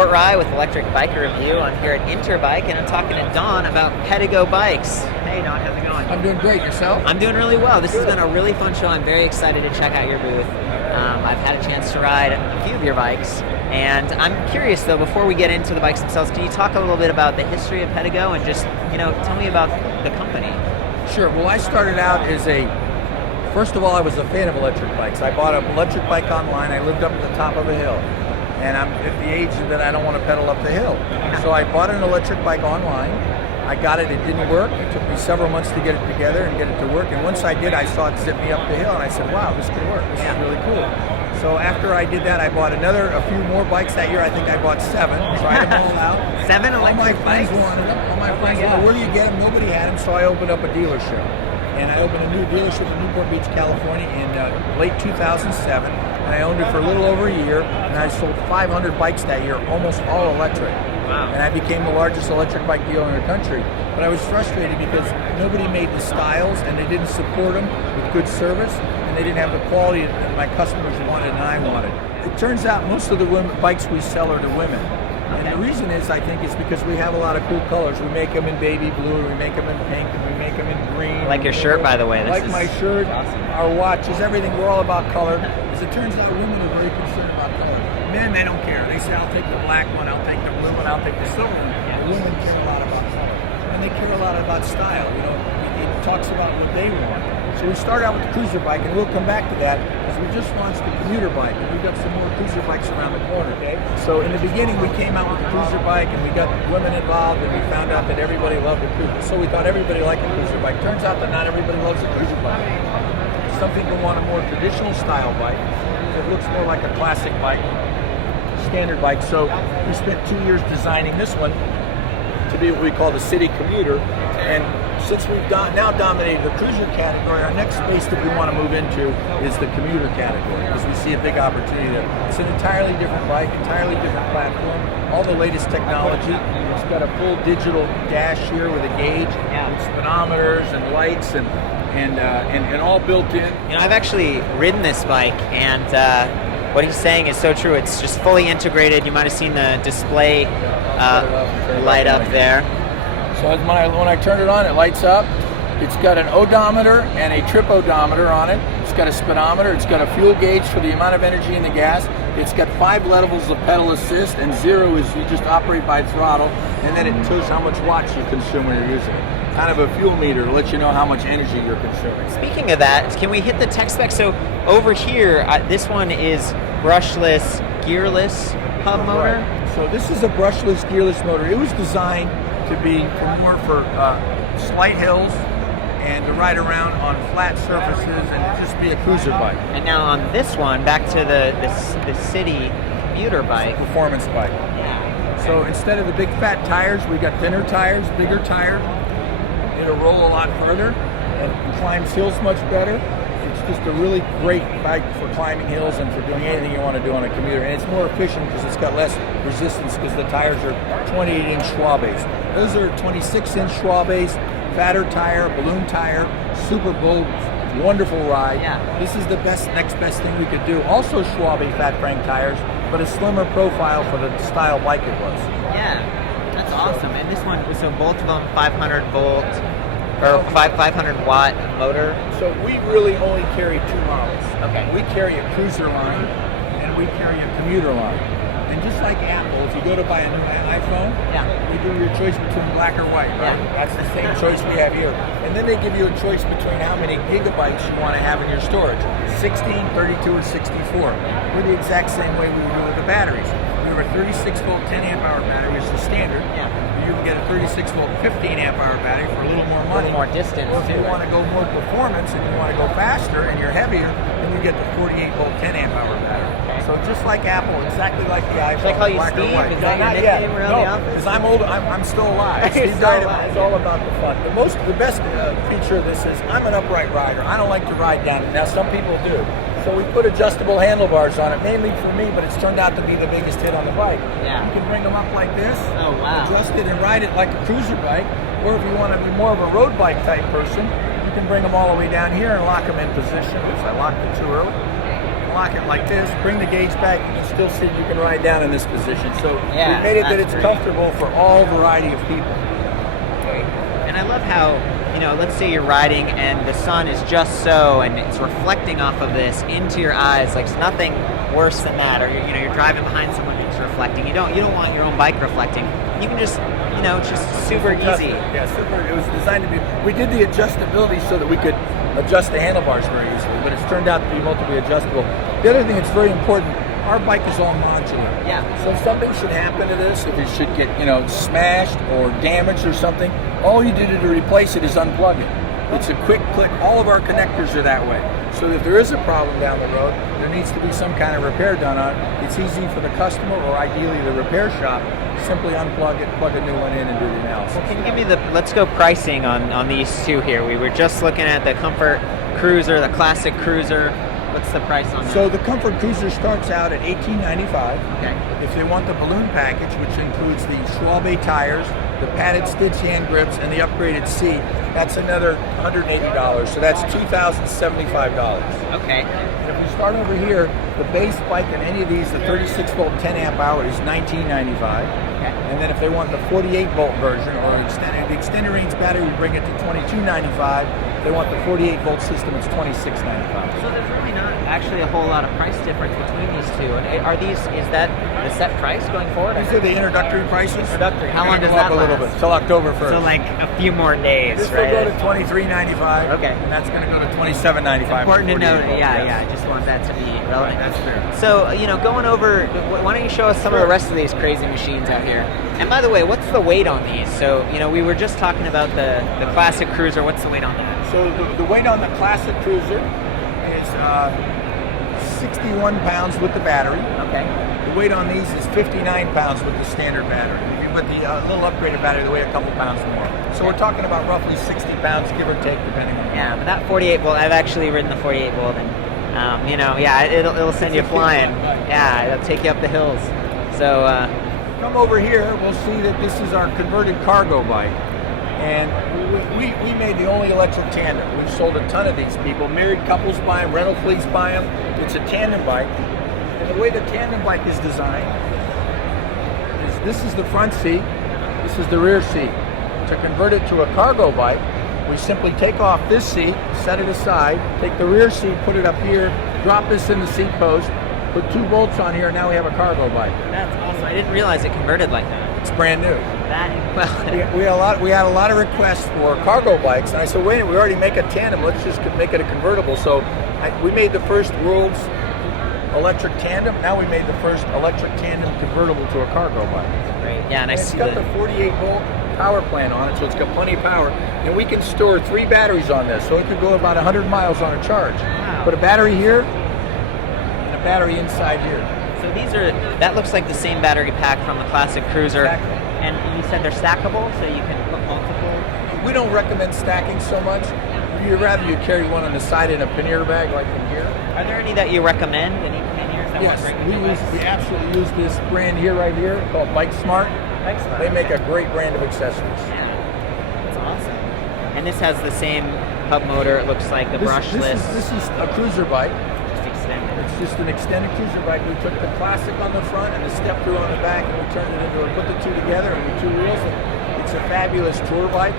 Court Rye with Electric Biker Review. I'm here at Interbike, and I'm talking to Don about Pedego bikes. Hey Don, how's it going? I'm doing great. Yourself? I'm doing really well. This has been a really fun show. I'm very excited to check out your booth. I've had a chance to ride a few of your bikes, and I'm curious though, before we get into the bikes themselves, can you talk a little bit about the history of Pedego and just, tell me about the company? Sure. Well, I started out as first of all, I was a fan of electric bikes. I bought an electric bike online. I lived up at the top of a hill, and I'm at the age that I don't want to pedal up the hill. So I bought an electric bike online. I got it, it didn't work. It took me several months to get it together and get it to work. And once I did, I saw it zip me up the hill, and I said, wow, this could work. This is really cool. So after I did that, I bought a few more bikes that year. I think I bought 7, tried them all out. 7 electric bikes? All my friends wanted them. All my friends said, where do you get them? Nobody had them, so I opened up a dealership. And I opened a new dealership in Newport Beach, California in late 2007. And I owned it for a little over a year, and I sold 500 bikes that year, almost all electric. Wow. And I became the largest electric bike dealer in the country. But I was frustrated because nobody made the styles, and they didn't support them with good service, and they didn't have the quality that my customers wanted and I wanted. It turns out most of the bikes we sell are to women. And the reason is, I think, is because we have a lot of cool colors. We make them in baby blue, we make them in pink, and we make them in green. Like your shirt, by the way. My shirt, awesome. Our watches, everything. We're all about color. As it turns out, women are very concerned about color. Men, they don't care. They say, I'll take the black one, I'll take the blue one, I'll take the silver one. The women care a lot about color. And they care a lot about style. It talks about what they want. So we started out with the cruiser bike, and we'll come back to that because we just launched the Commuter bike, and we've got some more cruiser bikes around the corner. Okay. So in the beginning, we came out with the cruiser bike, and we got women involved, and we found out that everybody loved the cruiser. So we thought everybody liked the cruiser bike. Turns out that not everybody loves the cruiser bike. Some people want a more traditional style bike that looks more like a classic bike, standard bike. So we spent 2 years designing this one to be what we call the city commuter, and since we've now dominated the cruiser category, our next space that we want to move into is the commuter category, because we see a big opportunity there. It's an entirely different bike, entirely different platform, all the latest technology. It's got a full digital dash here with a gauge, with speedometers and lights and all built in. I've actually ridden this bike, and what he's saying is so true. It's just fully integrated. You might have seen the display light up there. So when I turn it on, it lights up. It's got an odometer and a trip odometer on it. It's got a speedometer. It's got a fuel gauge for the amount of energy in the gas. It's got 5 levels of pedal assist, and 0 is you just operate by throttle, and then it tells you how much watts you consume when you're using it. Kind of a fuel meter to let you know how much energy you're consuming. Speaking of that, can we hit the tech specs? So over here, this one is brushless, gearless hub motor. Right. So this is a brushless, gearless motor. It was designed to be more for slight hills and to ride around on flat surfaces and to just be a cruiser bike. And now on this one, back to the city commuter bike. Performance bike. Yeah. Okay. So instead of the big fat tires, we got thinner tires, bigger tire. It'll roll a lot further and climbs hills much better. It's just a really great bike for climbing hills and for doing anything you want to do on a commuter. And it's more efficient because it's got less resistance because the tires are 28-inch Schwabes. Those are 26-inch Schwabes, fatter tire, balloon tire, super bold, wonderful ride. Yeah. This is the next best thing we could do. Also Schwabe fat crank tires, but a slimmer profile for the style bike it was. Yeah, that's awesome. And this one, so both of them 500 volt or 500 watt motor. So we really only carry 2 models. Okay. We carry a cruiser line and we carry a commuter line. And just like Apple, if you go to buy a new iPhone, you do your choice between black or white, right? Yeah. That's the same choice we have here. And then they give you a choice between how many gigabytes you want to have in your storage, 16, 32, or 64. We're the exact same way we do with the batteries. We have a 36-volt 10-amp-hour battery, which is standard. Yeah. You can get a 36-volt 15-amp-hour battery for a little more money. A little more distance, or if you too. want to go more performance and you want to go faster and you're heavier, then you get the 48-volt 10-amp-hour battery. Okay. So just like Apple, exactly like the iPhone. Should I call you black or Steve? white. Is that your Not nickname yet. around the office? Because I'm old. I'm still alive. You're Steve still Dynamite alive. is all about the fun. The best feature of this is I'm an upright rider. I don't like to ride down. Now some people do. So we put adjustable handlebars on it, mainly for me, but it's turned out to be the biggest hit on the bike. Yeah. You can bring them up like this, Oh, wow. adjust it and ride it like a cruiser bike, or if you want to be more of a road bike type person, you can bring them all the way down here and lock them in position, which I locked it too early. lock it like this, bring the gauge back, you can still sit, you can ride down in this position. So Yeah, we made it that that's it's great. comfortable for all variety of people. And I love how, let's say you're riding and the sun is just so, and it's reflecting off of this into your eyes. Like, it's nothing worse than that. Or you're driving behind someone who's reflecting. You don't want your own bike reflecting. You can just, it's just super easy. Yeah, super. It was designed to be. We did the adjustability so that we could adjust the handlebars very easily, but it's turned out to be multiply adjustable. The other thing that's very important, our bike is all modular. Yeah. So if something should happen to this, if it should get, smashed or damaged or something, all you did to replace it is unplug it. It's a quick click. All of our connectors are that way. So if there is a problem down the road, there needs to be some kind of repair done on it. It's easy for the customer, or ideally the repair shop, simply unplug it, plug a new one in, and do the analysis. Well, can you give me let's go pricing on these two here. We were just looking at the Comfort Cruiser, the Classic Cruiser. What's the price on that? So the Comfort Cruiser starts out at $18.95. Okay. If they want the balloon package, which includes the Schwalbe tires, the padded stitch hand grips, and the upgraded seat, that's another $180. So that's $2,075. Okay. And if we start over here, the base bike in any of these, the 36 volt 10 amp hour is $19.95. Okay. And then if they want the 48 volt version or the extended range battery, we bring it to $22.95. If they want the 48 volt system, it's $26.95. So there's really not actually a whole lot of price difference between these two. And is that the set price going forward? These are the introductory prices. Introductory. How long does Go that up a little last? bit till October 1st. So like a few more days, This right? will go to $23.95. Okay. And that's going to go to $27.95. Important to note. 48 volt, Yeah, yes. yeah. I just want that to be relevant. That's fair. So, going over, why don't you show us some of the rest of these crazy machines out here? And by the way, what's the weight on these? So, we were just talking about the Classic Cruiser. What's the weight on that? So the weight on the Classic Cruiser is 61 pounds with the battery. Okay. The weight on these is 59 pounds with the standard battery. With the little upgraded battery, they weigh a couple pounds more. So we're talking about roughly 60 pounds, give or take, depending on. Yeah, but that 48 volt, I've actually ridden the 48 volt, and it'll send you flying. Yeah, it'll take you up the hills. So come over here, we'll see that this is our converted cargo bike. And we made the only electric tandem. We've sold a ton of these. People, married couples buy them, rental fleets buy them. It's a tandem bike. And the way the tandem bike is designed is this is the front seat, this is the rear seat. To convert it to a cargo bike, we simply take off this seat, set it aside, take the rear seat, put it up here, drop this in the seat post, put 2 bolts on here, and now we have a cargo bike. that's awesome. I didn't realize it converted like that. It's brand new. We had a lot of requests for cargo bikes, and I said, wait, we already make a tandem. Let's just make it a convertible. So we made the first world's electric tandem. Now we made the first electric tandem convertible to a cargo bike. Great. Yeah, and I It's see got the the 48 volt power plant on it, so it's got plenty of power. And we can store 3 batteries on this, so it could go about 100 miles on a charge. Wow. Put a battery here and a battery inside here. So that looks like the same battery pack from the Classic Cruiser. Exactly. And you said they're stackable, so you can put multiple. We don't recommend stacking so much. You'd rather you carry one on the side in a pannier bag like in here. Are there any that you recommend? Any panniers that Yes, want to bring with us? we absolutely use this brand here right here called Bike Smart. Excellent. They make a great brand of accessories. Yeah, that's awesome. And this has the same hub motor. It looks like the brushless. This is a cruiser bike. Just extended. It's just an extended cruiser bike. We took the Classic on the front and the step through on the back, and we turned it into put the two together and the 2 wheels. And it's a fabulous tour bike.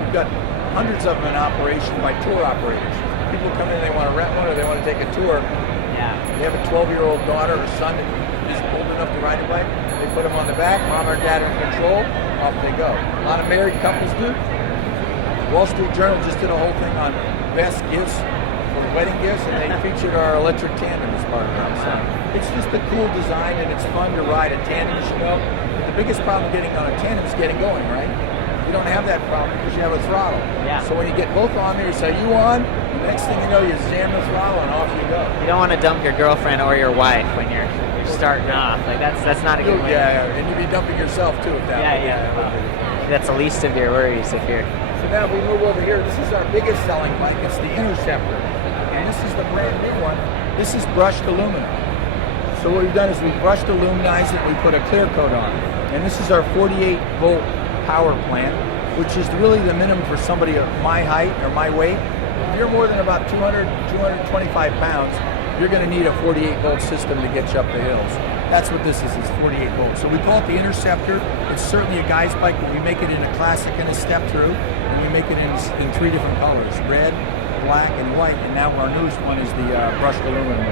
We've got hundreds of them in operation by tour operators. People come in, they want to rent one or they want to take a tour. Yeah. They have a 12-year-old daughter or son that is old enough to ride a bike. They put them on the back, mom or dad are in control, off they go. A lot of married couples do. Wall Street Journal just did a whole thing on best gifts for wedding gifts, and they featured our electric tandem as part of that. So it's just a cool design, and it's fun to ride a tandem, as you know. The biggest problem getting on a tandem is getting going, right? You don't have that problem because you have a throttle. Yeah. So when you get both on there, you say, you on? The next thing you know, you jam the throttle and off you go. You don't want to dump your girlfriend or your wife when you're starting off. Like that's not a good way. Yeah, and you'd be dumping yourself too if that Well, that's the least of your worries if you're. So now we move over here. This is our biggest selling bike. It's the Interceptor. And this is the brand new one. This is brushed aluminum. So what we've done is we've brushed aluminized it. We put a clear coat on it. And this is our 48 volt power plant, which is really the minimum for somebody of my height or my weight. If you're more than about 200, 225 pounds, you're going to need a 48-volt system to get you up the hills. That's what this is 48 volts. So we call it the Interceptor. It's certainly a guy's bike, but we make it in a classic and a step through, and we make it in 3 different colors, red, black, and white, and now our newest one is the brushed aluminum.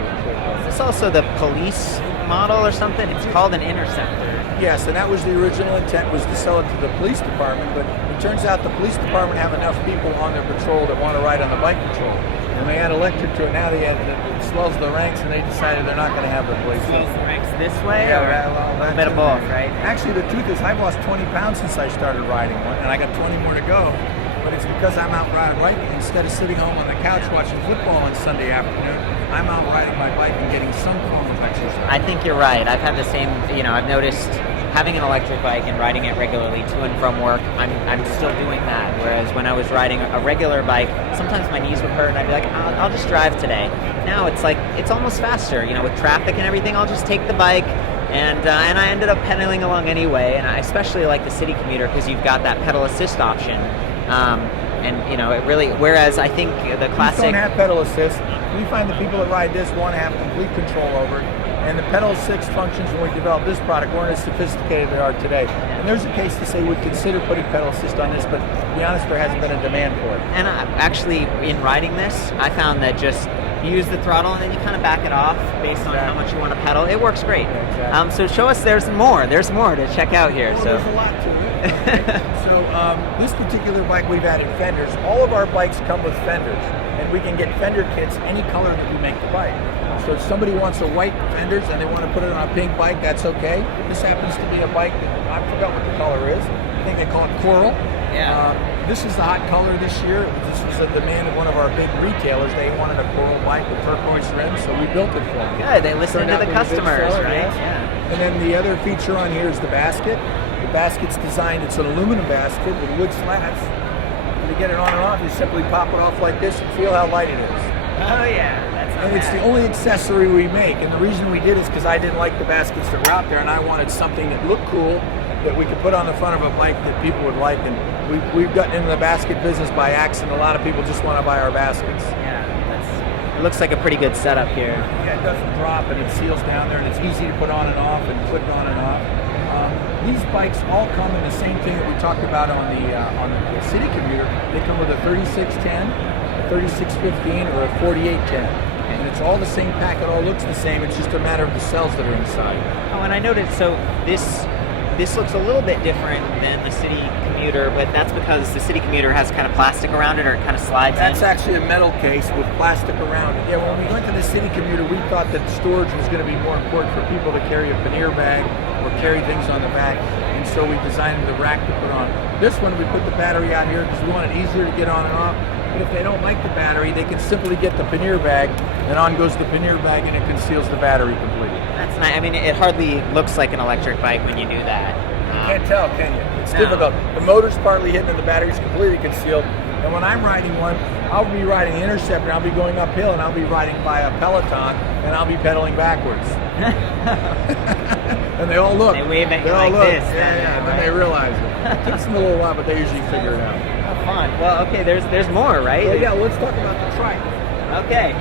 Is this also the police model or something? It's called an Interceptor. Yes, and that was the original intent, was to sell it to the police department, but it turns out the police department have enough people on their patrol that want to ride on the bike patrol. And they add electric to it, now it swells the ranks, and they decided they're not going to have the police. Swells the ranks this way? Yeah, or a bit of both, right? Actually, the truth is I've lost 20 pounds since I started riding one, and I got 20 more to go. But it's because I'm out riding right instead of sitting home on the couch watching football on Sunday afternoon. I'm out riding my bike and getting some form of exercise. I think you're right. I've had the same, I've noticed having an electric bike and riding it regularly to and from work, I'm still doing that. Whereas when I was riding a regular bike, sometimes my knees would hurt and I'd be like, I'll just drive today. Now it's like, it's almost faster, with traffic and everything, I'll just take the bike. And I ended up pedaling along anyway, and I especially like the city commuter because you've got that pedal assist option. It really, whereas I think the classic... We don't have pedal assist. We find the people that ride this want to have complete control over it. And the pedal assist functions when we developed this product weren't as sophisticated as they are today. And there's a case to say we'd consider putting pedal assist on this, but to be honest, there hasn't been a demand for it. And actually, in riding this, I found that just you use the throttle and then you kind of back it off based on how much you want to pedal. It works great. Yeah, exactly. So show us, there's more to check out here. Well, there's a lot to it. So this particular bike we've added fenders. All of our bikes come with fenders, and we can get fender kits any color that we make the bike. So if somebody wants a white fenders and they want to put it on a pink bike, that's okay. This happens to be a bike that I forgot what the color is. I think they call it coral. Yeah. This is the hot color this year. This was a demand of one of our big retailers. They wanted a coral bike with turquoise rims, so we built it for them. Good, they listened to the customers, right? Yes. Yeah. And then the other feature on here is the basket. The basket's designed, it's an aluminum basket with wood slats. And to get it on and off, you simply pop it off like this and feel how light it is. Oh yeah, that's not And it's bad. the only accessory we make, and the reason we did is because I didn't like the baskets that were out there, and I wanted something that looked cool that we could put on the front of a bike that people would like. And we've gotten into the basket business by accident. A lot of people just want to buy our baskets. Yeah, it looks like a pretty good setup here. Yeah, it doesn't drop, and it seals down there, and it's easy to put on and off and click on and off. These bikes all come in the same thing that we talked about on the city commuter. They come with a 3610, a 3615, or a 4810. And it's all the same pack. It all looks the same. It's just a matter of the cells that are inside. Oh, and I noticed, so this looks a little bit different than the city commuter, but that's because the city commuter has kind of plastic around it, or it kind of slides That's in. actually a metal case with plastic around it. Yeah, when we went to the city commuter, we thought that storage was going to be more important for people to carry a pannier bag or carry things on the back, and so we designed the rack to put on. This one, we put the battery out here because we want it easier to get on and off. But if they don't like the battery, they can simply get the pannier bag, and on goes the pannier bag, and it conceals the battery completely. That's nice. I mean, it hardly looks like an electric bike when you do that. You can't tell, can you? It's No. difficult. The motor's partly hidden and the battery's completely concealed. And when I'm riding one, I'll be riding the Interceptor, I'll be going uphill, and I'll be riding by a Peloton, and I'll be pedaling backwards. And they all look. They wave at you They all like look. this. Yeah, and then they realize it. It takes them a little while, but they usually figure it out. Oh, fun. Well, okay, there's more, right? Well, yeah, let's talk about the Tricycle. Okay.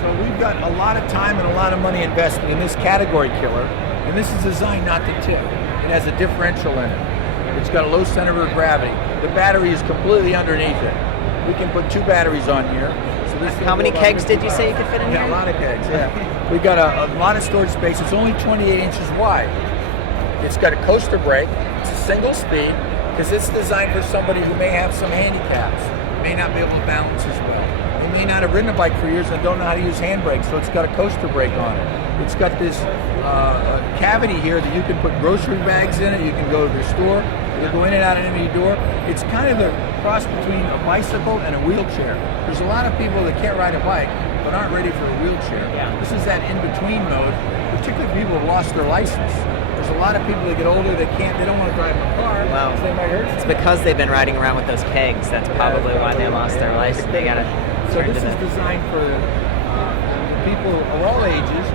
So we've got a lot of time and a lot of money invested in this category killer, and this is designed not to tip. It has a differential in it. It's got a low center of gravity. The battery is completely underneath it. We can put 2 batteries on here. So this How many kegs did you say you could fit in Yeah, here? a lot of kegs, yeah. We've got a lot of storage space. It's only 28 inches wide. It's got a coaster brake. It's a single speed because it's designed for somebody who may have some handicaps, may not be able to balance as well. They may not have ridden a bike for years and don't know how to use handbrakes, so it's got a coaster brake on it. It's got this cavity here that you can put grocery bags in it. You can go to the store. You go in and out of any door. It's kind of the cross between a bicycle and a wheelchair. There's a lot of people that can't ride a bike but aren't ready for a wheelchair. Yeah. This is that in-between mode, particularly people who have lost their license. There's a lot of people that get older that they don't want to drive a car Wow. because they might hurt It's themselves. because they've been riding around with those kegs. That's probably why they lost their license. They gotta So turn to this is the... designed for people of all ages.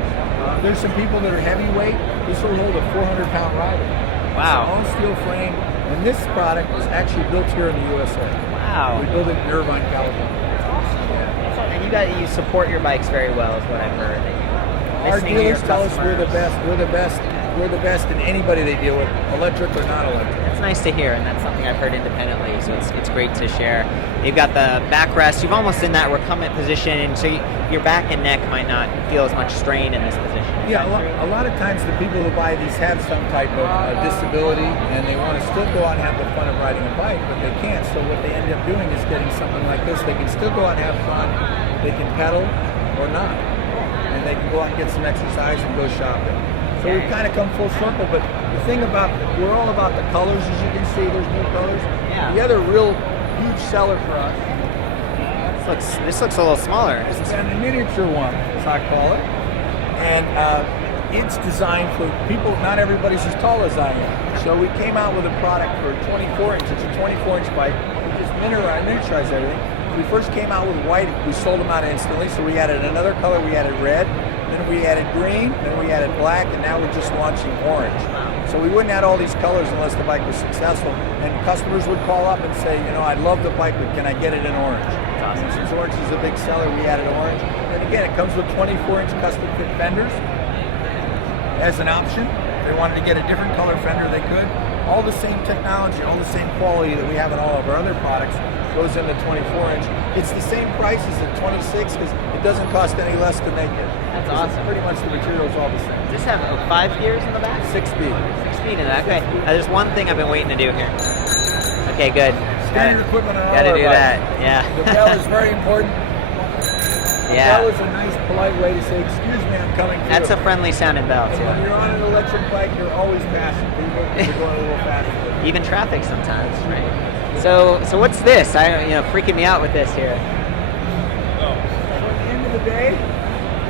There's some people that are heavyweight. This will hold a 400-pound rider. Wow. All steel frame. And this product was actually built here in the USA. Wow. We built it in Irvine, California. And you support your bikes very well, is what I've heard. Our dealers tell us we're the best. We're the best. We're the best in anybody they deal with, electric or not electric. That's nice to hear, and that's something I've heard independently, so it's great to share. You've got the backrest. You've almost in that recumbent position, so your back and neck might not feel as much strain in this position. Yeah, a lot of times the people who buy these have some type of disability, and they want to still go out and have the fun of riding a bike, but they can't. So what they end up doing is getting something like this. They can still go out and have fun. They can pedal or not, and they can go out and get some exercise and go shopping. So we've kind of come full circle, but the thing about, we're all about the colors, as you can see, there's new colors. Yeah. The other real huge seller for us, this looks a little smaller. it's a miniature one, as I call it. And it's designed for people, not everybody's as tall as I am. So we came out with a product for 24 inches, it's a 24-inch bike, we just miniaturized everything. We first came out with white, we sold them out instantly, so we added another color, we added red, then we added green, then we added black, and now we're just launching orange. So we wouldn't add all these colors unless the bike was successful. And customers would call up and say, you know, I love the bike, but can I get it in orange? Awesome. And since orange is a big seller, we added orange. And again, it comes with 24-inch custom fit fenders as an option. If they wanted to get a different color fender, they could. All the same technology, all the same quality that we have in all of our other products goes in the 24-inch. It's the same price as the 26 because it doesn't cost any less to make it. That's awesome. Pretty much the material's all the same. Does this have 5 gears in the back? 6 speed. 6 speed in the back. Okay. There's one thing I've been waiting to do here. Okay, good. Standard equipment on all Gotta our do bikes. that. Yeah. The bell is very important. Yeah. The bell is a nice, polite way to say, excuse me, I'm coming through. That's a friendly sounding bell And too. when you're on an electric bike, you're always passing people. You're going a little faster. Even traffic sometimes, right? So what's this? Freaking me out with this here. So at the end of the day,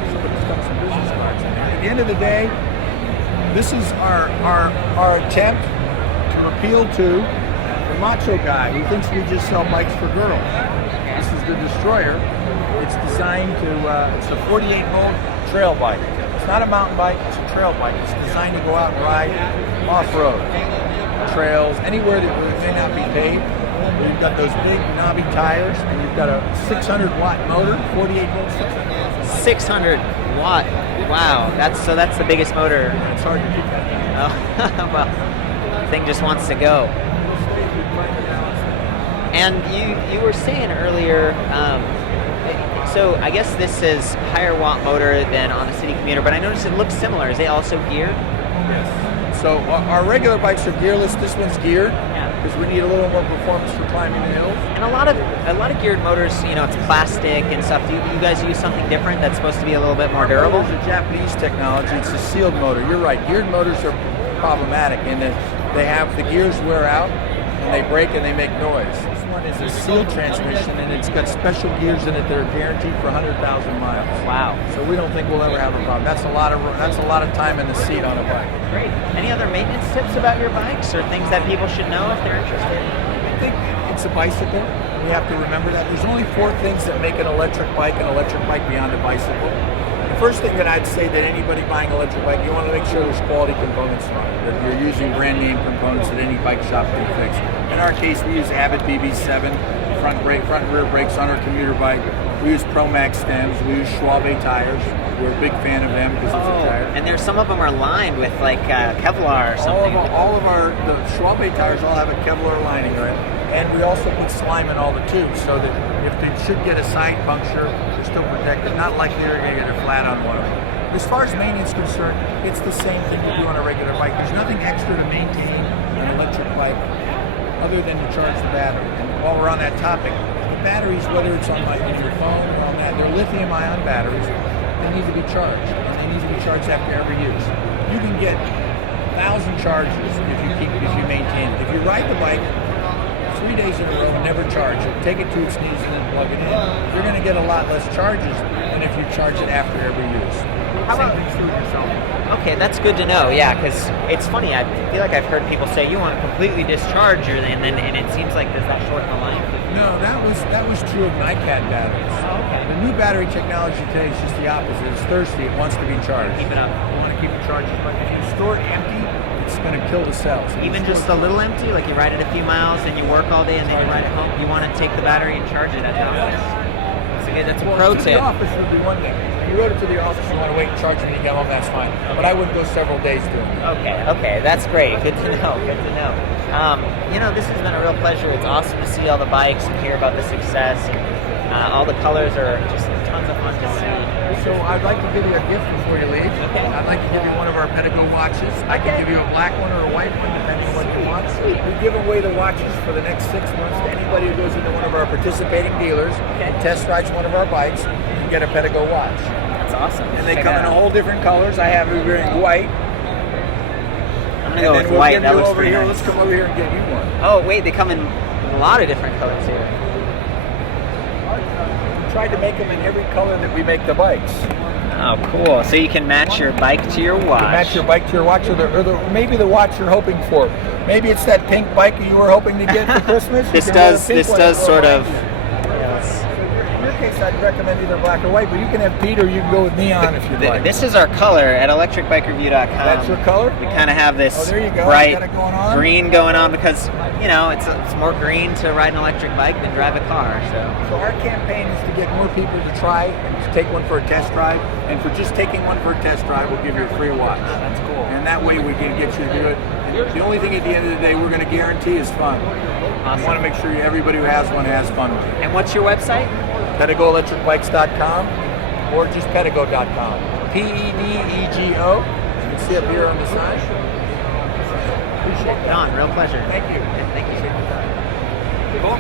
somebody's got some business cards in there. At the end of the day, this is our attempt to appeal to the macho guy who thinks we just sell bikes for girls. This is the Destroyer. It's designed to, it's a 48-volt trail bike. It's not a mountain bike, it's a trail bike. It's designed to go out and ride off-road, trails, anywhere that may not be paved. You've got those big knobby tires, and you've got a 600-watt motor, 48-volt, 600 watt. Wow. That's the biggest motor. It's hard to keep that. Oh, well, the thing just wants to go. And you were saying earlier, so I guess this is higher watt motor than on the city commuter, but I noticed it looks similar. Is it also geared? Yes. So our regular bikes are gearless. This one's geared because we need a little more performance for climbing the hills. And a lot of geared motors, it's plastic and stuff. Do you guys use something different that's supposed to be a little bit more durable? It's a Japanese technology. It's a sealed motor. You're right. Geared motors are problematic in that they have the gears wear out and they break and they make noise. This one is a sealed transmission and it's got special gears in it that are guaranteed for 100,000 miles. Wow. So we don't think we'll ever have a problem. That's a lot of time in the seat on a bike. Great. Any other maintenance tips about your bikes or things that people should know if they're interested? I think it's a bicycle. We have to remember that. There's only 4 things that make an electric bike beyond a bicycle. The first thing that I'd say that anybody buying an electric bike, you want to make sure there's quality components on it, that you're using brand name components that any bike shop can fix. In our case, we use Abbott BB7 front and rear brakes on our commuter bike. We use Promax stems. We use Schwalbe tires. We're a big fan of them because it's a tire. And some of them are lined with like Kevlar or something. The Schwalbe tires all have a Kevlar lining, right? And we also put slime in all the tubes so that if they should get a side puncture, they're still protected. Not like they're going to get a flat on one of them. As far as maintenance is concerned, it's the same thing we do on a regular bike. There's nothing extra to maintain an electric bike other than to charge the battery. And while we're on that topic, the batteries, whether it's on your phone or on that, they're lithium-ion batteries. They need to be charged, and they need to be charged after every use. You can get 1,000 charges if you maintain it. If you ride the bike 3 days in a row and never charge it, take it to its knees and then plug it in, you're going to get a lot less charges than if you charge it after every use. Same thing's true with yourself. Okay, that's good to know. Yeah, because it's funny. I feel like I've heard people say you want to completely discharge your, and it seems like does that shorten the life? No, that was true of NiCad batteries. Oh, okay. The new battery technology today is just the opposite. It's thirsty. It wants to be charged. Keep it up. You want to keep it charged, but if you store it empty, it's going to kill the cells. Even just a little empty, like you ride it a few miles and you work all day and then you ride it home. You want to take the battery and charge it at home. That's That's a Well, pro to tip. the office would be one thing. If you rode it to the office, you want to wait and charge when you get home, that's fine. But I wouldn't go several days doing it. Okay, that's great. Good to know. Good to know. This has been a real pleasure. It's awesome to see all the bikes and hear about the success. And, all the colors are just tons of fun to see. So I'd like to give you a gift before you leave. Okay. I'd like to give you one of our Pedego watches. I can give you a black one or a white one, depending on what you want. We give away the watches for the next 6 months to anybody who goes into one of our participating dealers and test rides one of our bikes. You can get a Pedego watch. That's awesome. And they come in all different colors. I have it in white. I'm gonna go with white. That looks pretty nice. Let's come over here and get you one. Oh wait, they come in a lot of different colors here. We tried to make them in every color that we make the bikes. Oh, cool. So you can match your bike to your watch. You match your bike to your watch, maybe the watch you're hoping for. Maybe it's that pink bike you were hoping to get for Christmas. This does sort of. In your case, I'd recommend either black or white, but you can have Pete or you can go with neon if you'd like. This is our color at ElectricBikeReview.com. That's your color? We kind of have this there you go. bright You got it going on? green going on because, it's more green to ride an electric bike than drive a car. So our campaign is to get more people to try and to take one for a test drive. And for just taking one for a test drive, we'll give you a free watch. That's cool. And that way we can get you to do it. And the only thing at the end of the day we're going to guarantee is fun. Awesome. We want to make sure everybody who has one has fun with it. And what's your website? PedegoElectricBikes.com or just Pedego.com. Pedego. You can see up here on the side. Appreciate that. Don, real pleasure. Thank you. Thank you. Cool.